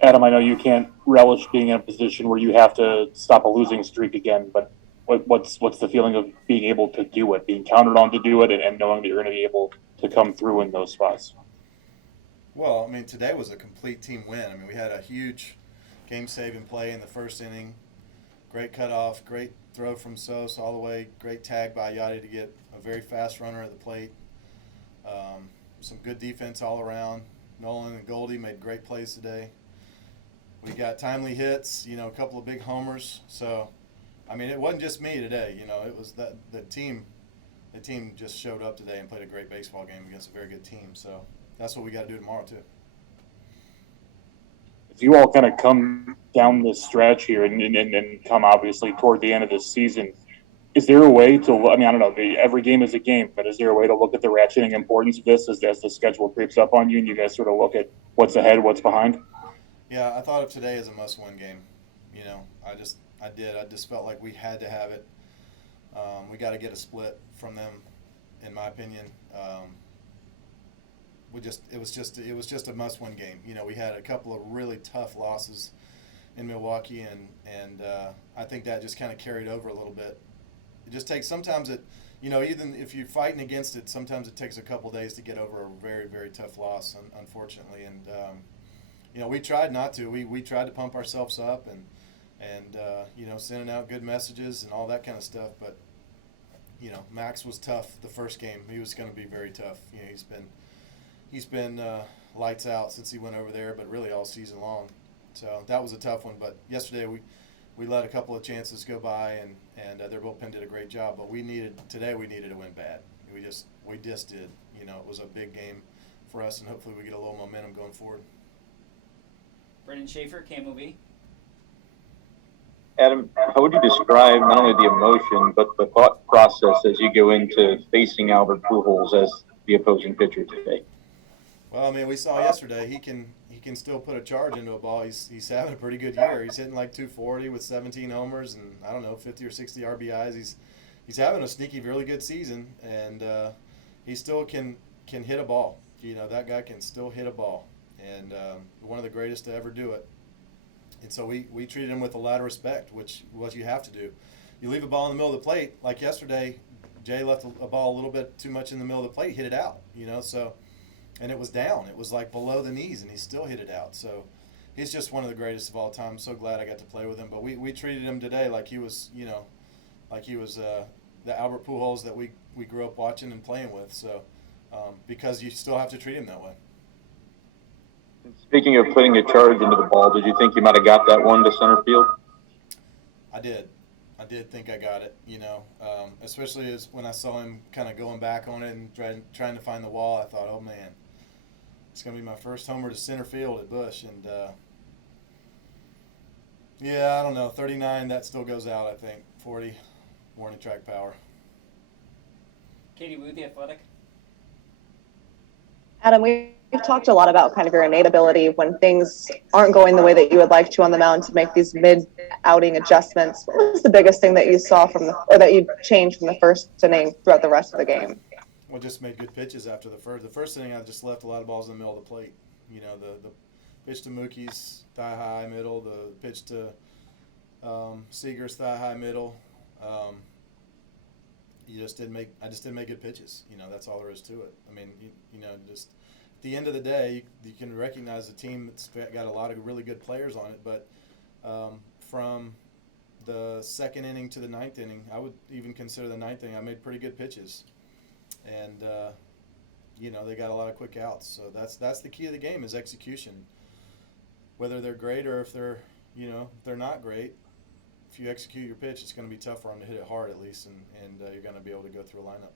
Adam, I know you can't relish being in a position where you have to stop a losing streak again, but what's the feeling of being able to do it, being counted on to do it, and knowing that you're going to be able to come through in those spots? Well, I mean, today was a complete team win. I mean, we had a huge game-saving play in the first inning. Great cutoff, great throw from Sos all the way. Great tag by Yachty to get a very fast runner at the plate. Some good defense all around. Nolan and Goldie made great plays today. We got timely hits, a couple of big homers. So, I mean, it wasn't just me today. It was that the team. The team just showed up today and played a great baseball game against a very good team. So that's what we got to do tomorrow too. As you all kind of come down this stretch here and come obviously toward the end of this season, is there a way to? I mean, I don't know. Every game is a game, but is there a way to look at the ratcheting importance of this as the schedule creeps up on you, and you guys sort of look at what's ahead, what's behind? Yeah, I thought of today as a must-win game. I just felt like we had to have it. We got to get a split from them, in my opinion. It was just a must-win game. We had a couple of really tough losses in Milwaukee, and I think that just kind of carried over a little bit. It just takes sometimes even if you're fighting against it, sometimes it takes a couple days to get over a very very tough loss, unfortunately. And we tried not to. We tried to pump ourselves up and sending out good messages and all that kind of stuff, but Max was tough the first game. He was going to be very tough. He's been lights out since he went over there, but really all season long. So that was a tough one. But yesterday we let a couple of chances go by, and their bullpen did a great job. But we needed to win bad. We just did. It was a big game for us, and hopefully we get a little momentum going forward. Brendan Schaefer, KMOV. Adam, how would you describe not only the emotion but the thought process as you go into facing Albert Pujols as the opposing pitcher today? Well, I mean, we saw yesterday he can still put a charge into a ball. He's having a pretty good year. He's hitting like 240 with 17 homers and I don't know 50 or 60 RBIs. He's having a sneaky, really good season, and he still can hit a ball. That guy can still hit a ball, and one of the greatest to ever do it. And so we treated him with a lot of respect, which what you have to do. You leave a ball in the middle of the plate, like yesterday, Jay left a ball a little bit too much in the middle of the plate, hit it out, so, and it was down. It was like below the knees, and he still hit it out. So he's just one of the greatest of all time. I'm so glad I got to play with him. But we treated him today like he was, the Albert Pujols that we grew up watching and playing with. So because you still have to treat him that way. Speaking of putting a charge into the ball, did you think you might have got that one to center field? I did. I did think I got it, especially as when I saw him kind of going back on it and trying to find the wall. I thought, oh man, it's going to be my first homer to center field at Busch. And yeah, I don't know, 39, that still goes out, I think. 40, warning track power. Katie Wu, The Athletic. Adam, we've talked a lot about kind of your innate ability when things aren't going the way that you would like to on the mound to make these mid-outing adjustments. What was the biggest thing that you saw or that you changed from the first inning throughout the rest of the game? Well, just made good pitches after the first. The first inning, I just left a lot of balls in the middle of the plate. The pitch to Mookie's thigh high middle, the pitch to Seager's thigh high middle. I just didn't make good pitches. That's all there is to it. I mean, just at the end of the day, you can recognize the team that's got a lot of really good players on it. But from the second inning to the ninth inning, I would even consider the ninth inning, I made pretty good pitches, and they got a lot of quick outs. So that's the key of the game is execution. Whether they're great or if they're not great. If you execute your pitch, it's going to be tough for them to hit it hard at least, and you're going to be able to go through a lineup.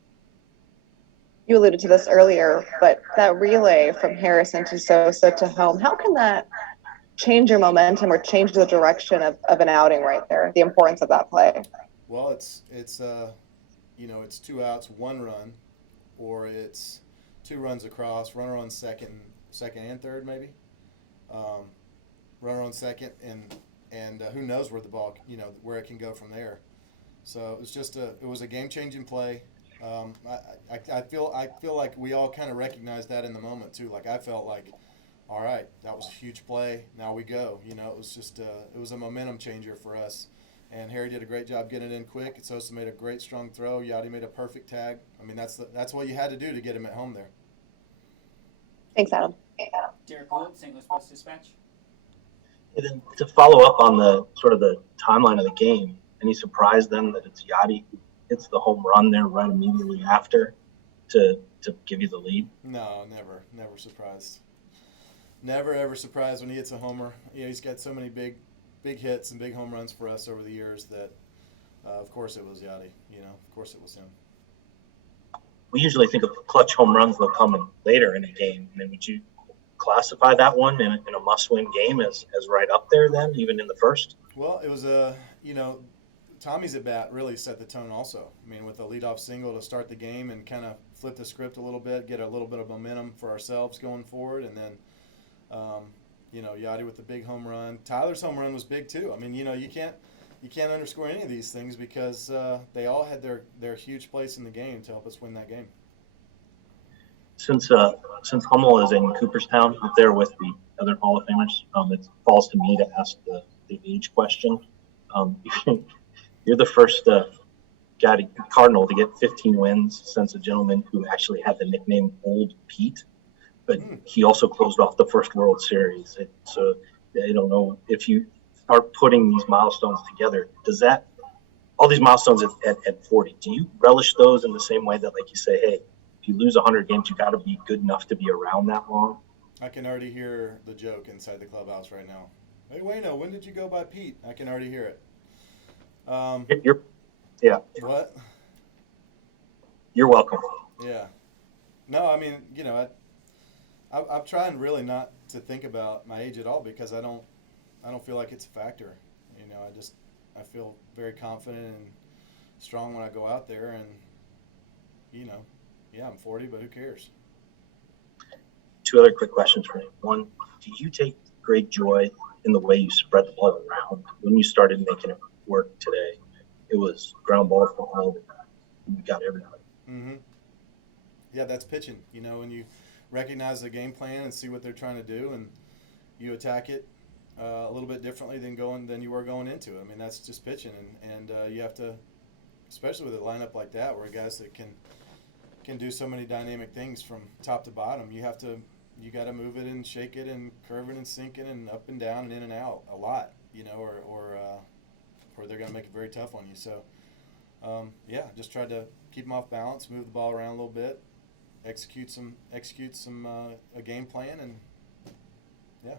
You alluded to this earlier, but that relay from Harrison to Sosa to home, how can that change your momentum or change the direction of an outing right there, the importance of that play? Well, it's 2 outs, 1 run, or it's 2 runs across, runner on second and third maybe, runner on second, and who knows where the ball, where it can go from there. So it was a game-changing play. I feel like we all kind of recognized that in the moment too. Like I felt like all right, that was a huge play. Now we go. You know, it was just it was a momentum changer for us. And Harry did a great job getting it in quick. Sosa made a great strong throw. Yachty made a perfect tag. I mean, that's what you had to do to get him at home there. Thanks, Adam. Derek Gould, St. Louis Post-Dispatch. And then to follow up on the sort of the timeline of the game, any surprise then that it's Yachty who hits the home run there right immediately after to give you the lead? No, never surprised. Never ever surprised when he hits a homer. You know, he's got so many big hits and big home runs for us over the years that, of course, it was Yachty. You know, of course it was him. We usually think of clutch home runs that come in later in a game. I mean, would you classify that one in a must-win game as right up there then, even in the first? Well, it was Tommy's at bat really set the tone also. I mean, with a leadoff single to start the game and kind of flip the script a little bit, get a little bit of momentum for ourselves going forward, and then, Yachty with the big home run. Tyler's home run was big too. I mean, you can't underscore any of these things because they all had their huge place in the game to help us win that game. Since Hummel is in Cooperstown up there with the other Hall of Famers, it falls to me to ask the age question. You're the first Cardinal to get 15 wins since a gentleman who actually had the nickname Old Pete, but he also closed off the first World Series. So I don't know if you start putting these milestones together, all these milestones at 40, do you relish those in the same way that, like, you say, hey, if you lose 100 games, you got to be good enough to be around that long? I can already hear the joke inside the clubhouse right now. Hey, Wayno, when did you go by Pete? I can already hear it. Yeah. What? You're welcome. Yeah. No, I mean, I'm trying really not to think about my age at all because I don't feel like it's a factor. I feel very confident and strong when I go out there, and I'm 40, but who cares? Two other quick questions for you. One, do you take great joy in the way you spread the ball around? When you started making it work today, it was ground ball for home. You got everybody. Mm-hmm. Yeah, that's pitching. When you recognize the game plan and see what they're trying to do, and you attack it a little bit differently than you were going into it. I mean, that's just pitching, and you have to, especially with a lineup like that, where guys that can do so many dynamic things from top to bottom, you got to move it and shake it and curve it and sink it and up and down and in and out a lot, or they're going to make it very tough on you. So, just try to keep them off balance, move the ball around a little bit, execute some a game plan, and yeah.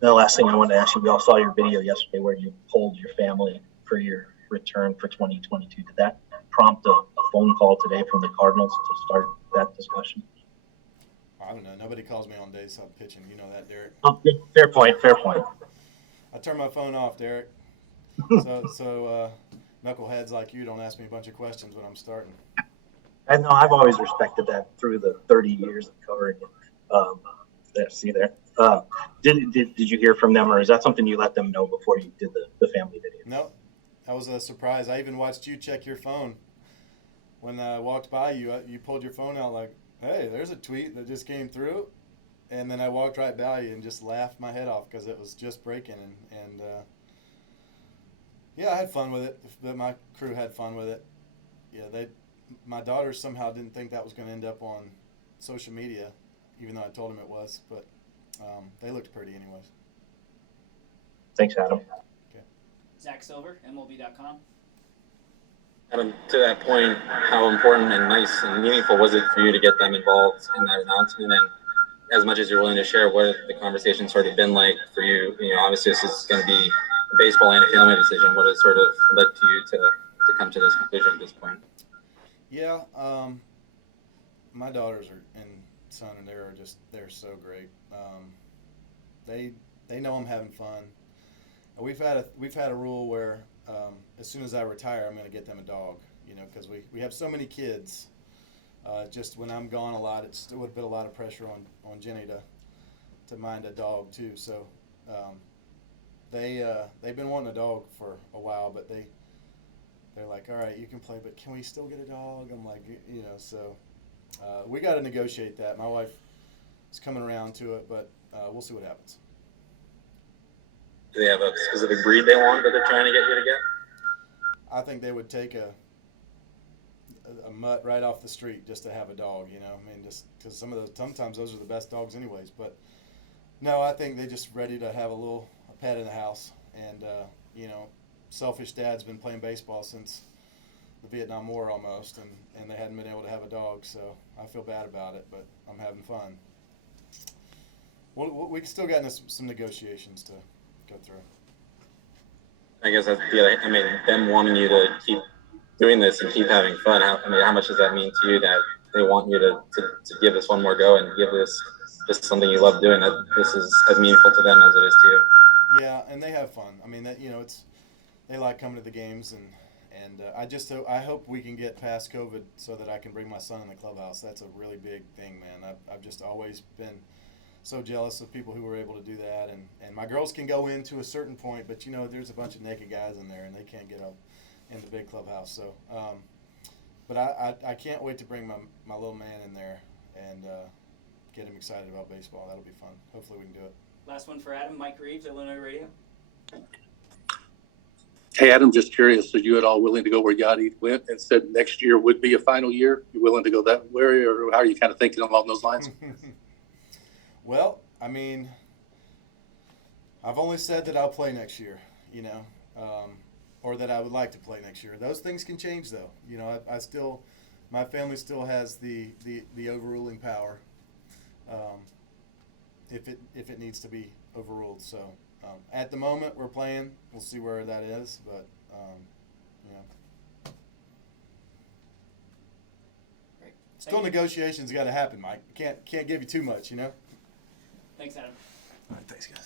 The last thing I wanted to ask you, we all saw your video yesterday where you polled your family for your return for 2022. Did that prompt a phone call today from the Cardinals to start that discussion? I don't know. Nobody calls me on days I'm pitching. You know that, Derek. Oh, fair point. I turn my phone off, Derek. So knuckleheads like you don't ask me a bunch of questions when I'm starting. I know I've always respected that through the 30 years of covering it. See there. Did you hear from them, or is that something you let them know before you did the family video? No, that was a surprise. I even watched you check your phone when I walked by you. You pulled your phone out like, hey, there's a tweet that just came through, and then I walked right by you and just laughed my head off because it was just breaking, and I had fun with it. But my crew had fun with it. Yeah, my daughters somehow didn't think that was going to end up on social media, even though I told them it was. But they looked pretty anyways. Thanks, Adam. Okay. Zach Silver, MLB.com. Adam, to that point, how important and nice and meaningful was it for you to get them involved in that announcement? And as much as you're willing to share, what the conversation sort of been like for you? Obviously this is going to be a baseball and a family decision. What has sort of led to you to come to this conclusion at this point? Yeah, my daughters and son and they're so great. They know I'm having fun. We've had a rule where as soon as I retire, I'm going to get them a dog. Because we have so many kids. Just when I'm gone a lot, it would put a lot of pressure on Jenny to mind a dog too. So they've been wanting a dog for a while, but they're like, all right, you can play, but can we still get a dog? I'm like, so we got to negotiate that. My wife is coming around to it, but we'll see what happens. Do they have a specific breed they want that they're trying to get you to get? I think they would take a mutt right off the street just to have a dog, you know. I mean, just because sometimes those are the best dogs anyways. But no, I think they're just ready to have a pet in the house. And, you know, selfish dad's been playing baseball since the Vietnam War almost, and they hadn't been able to have a dog, so I feel bad about it, but I'm having fun. We still got some negotiations to go through. I guess them wanting you to keep doing this and keep having fun. How much does that mean to you that they want you to give this one more go and give this just something you love doing, that this is as meaningful to them as it is to you? Yeah, and they have fun. I mean, they like coming to the games, and I hope we can get past COVID so that I can bring my son in the clubhouse. That's a really big thing, man. I've just always been so jealous of people who were able to do that, and my girls can go in to a certain point, but you know, there's a bunch of naked guys in there, and they can't get up in the big clubhouse. So, but I can't wait to bring my little man in there and get him excited about baseball. That'll be fun. Hopefully we can do it. Last one for Adam. Mike Reeves, Illinois Radio. Hey, Adam, just curious, are you at all willing to go where Yachty went and said next year would be a final year? You willing to go that way, or how are you kind of thinking along those lines? Well, I mean, I've only said that I'll play next year, you know, or that I would like to play next year. Those things can change, though. You know, my family still has the overruling power if it needs to be overruled. So at the moment, we're playing. We'll see where that is, but you know, Great. still negotiations got to happen, Mike. Can't give you too much, you know. Thanks, Adam. All right, thanks, guys.